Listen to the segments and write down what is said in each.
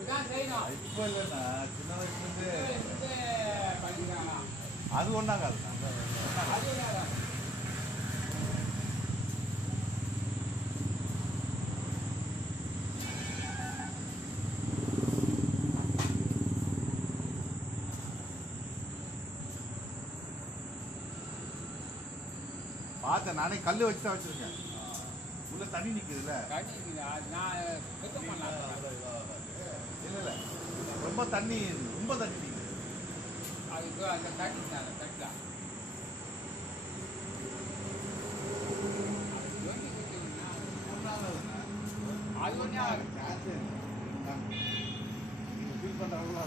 இப்போ இல்லைண்ணா சின்ன வயசுலேருந்து அது ஒன்றாகாதுண்ணா பார்த்தேன் நானே கல் வச்சு தான் வச்சிருக்கேன் உள்ள தண்ணி நிற்குதுல்ல இல்லை இல்லை ரொம்ப தண்ணி நிற்குது அது ஒன்றே ஃபீல் பண்ணுறாங்களா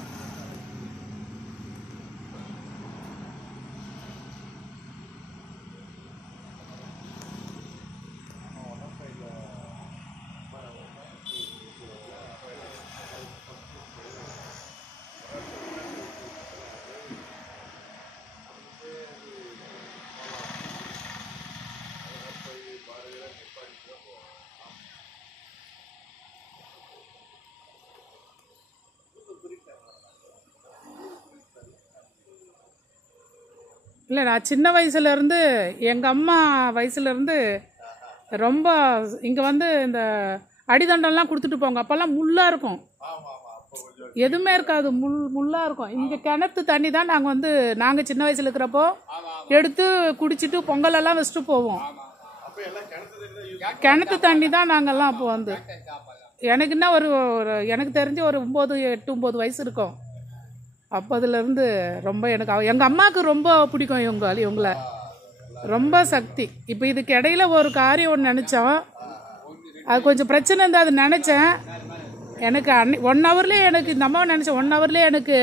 இல்லை நான் சின்ன வயசுலேருந்து எங்கள் அம்மா வயசுலேருந்து ரொம்ப இங்கே வந்து இந்த அடிதண்டம்லாம் கொடுத்துட்டு போங்க. அப்போல்லாம் முள்ளாக இருக்கும், எதுவுமே இருக்காது, முள்ளாக இருக்கும். இங்கே கிணத்து தண்ணி தான் நாங்கள் சின்ன வயசில் இருக்கிறப்போ எடுத்து குடிச்சிட்டு பொங்கலெல்லாம் வச்சுட்டு போவோம். கிணத்து தண்ணி தான் நாங்கள்லாம் அப்போ எனக்கு என்ன எனக்கு தெரிஞ்சு ஒரு 8-9 வயசு இருக்கும். அப்போதுலேருந்து ரொம்ப எனக்கு எங்கள் அம்மாவுக்கு ரொம்ப பிடிக்கும் இவங்களை ரொம்ப சக்தி. இப்போ இதுக்கு இடையில ஒரு காரியம் ஒன்று நினச்சோம், அது கொஞ்சம் பிரச்சனை இருந்தால் அது நினச்சேன். எனக்கு 1 ஹவர்லேயே எனக்கு இந்த அம்மாவை நினச்சேன் 1 ஹவர்லேயே எனக்கு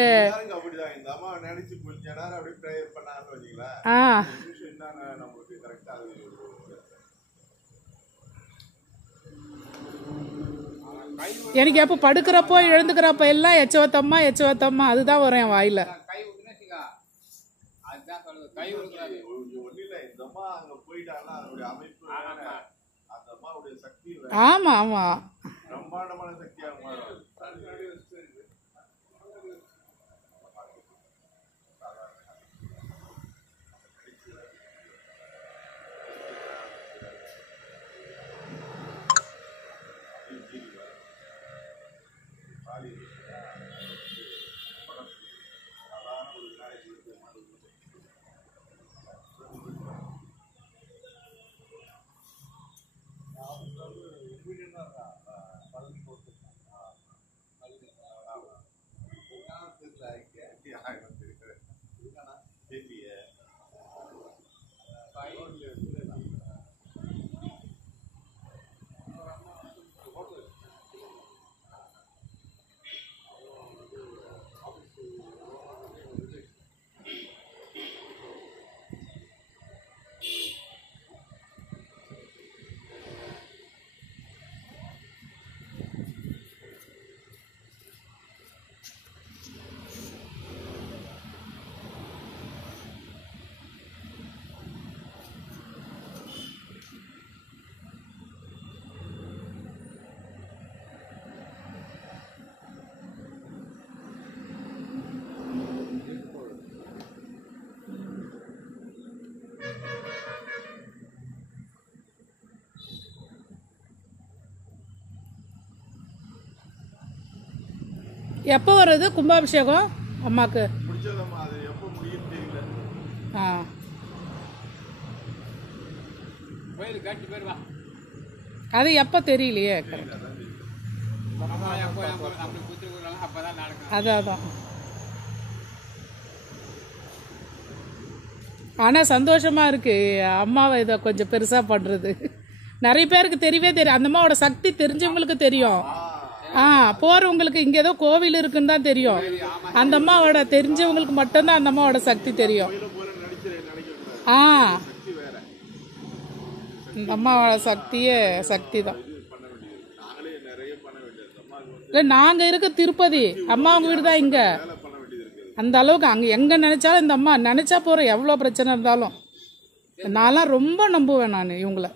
எனக்கு எப்போ படுக்கிறப்போ எழுந்துக்கிறப்ப எல்லாம் எச்சவத்தம்மா அதுதான் வரும் என் வாயில. ஆமா ஆமா எப்போ வருது கும்பாபிஷேகம் அம்மாக்கு? அது எப்போ தெரியலையே. அதான் ஆனால் சந்தோஷமா இருக்கு அம்மாவை இதை கொஞ்சம் பெருசாக பண்ணுறது. நிறைய பேருக்கு தெரியவே தெரியும், அந்த அம்மாவோட சக்தி தெரிஞ்சவங்களுக்கு தெரியும். போறவங்களுக்கு இங்க ஏதோ கோவில் இருக்குன்னு தான் தெரியும். அந்த அம்மாவோட தெரிஞ்சவங்களுக்கு மட்டும்தான் அந்த அம்மாவோட சக்தி தெரியும். இந்த அம்மாவோட சக்தியே சக்தி தான். இல்லை நாங்க இருக்க திருப்பதி, அம்மா அவங்க வீடு தான் இங்க. அந்த அளவுக்கு அங்க எங்க நினைச்சாலும் இந்த அம்மா நினைச்சா போறோம். எவ்வளவு பிரச்சனை இருந்தாலும் நான்லாம் ரொம்ப நம்புவேன் நான் இவங்கள.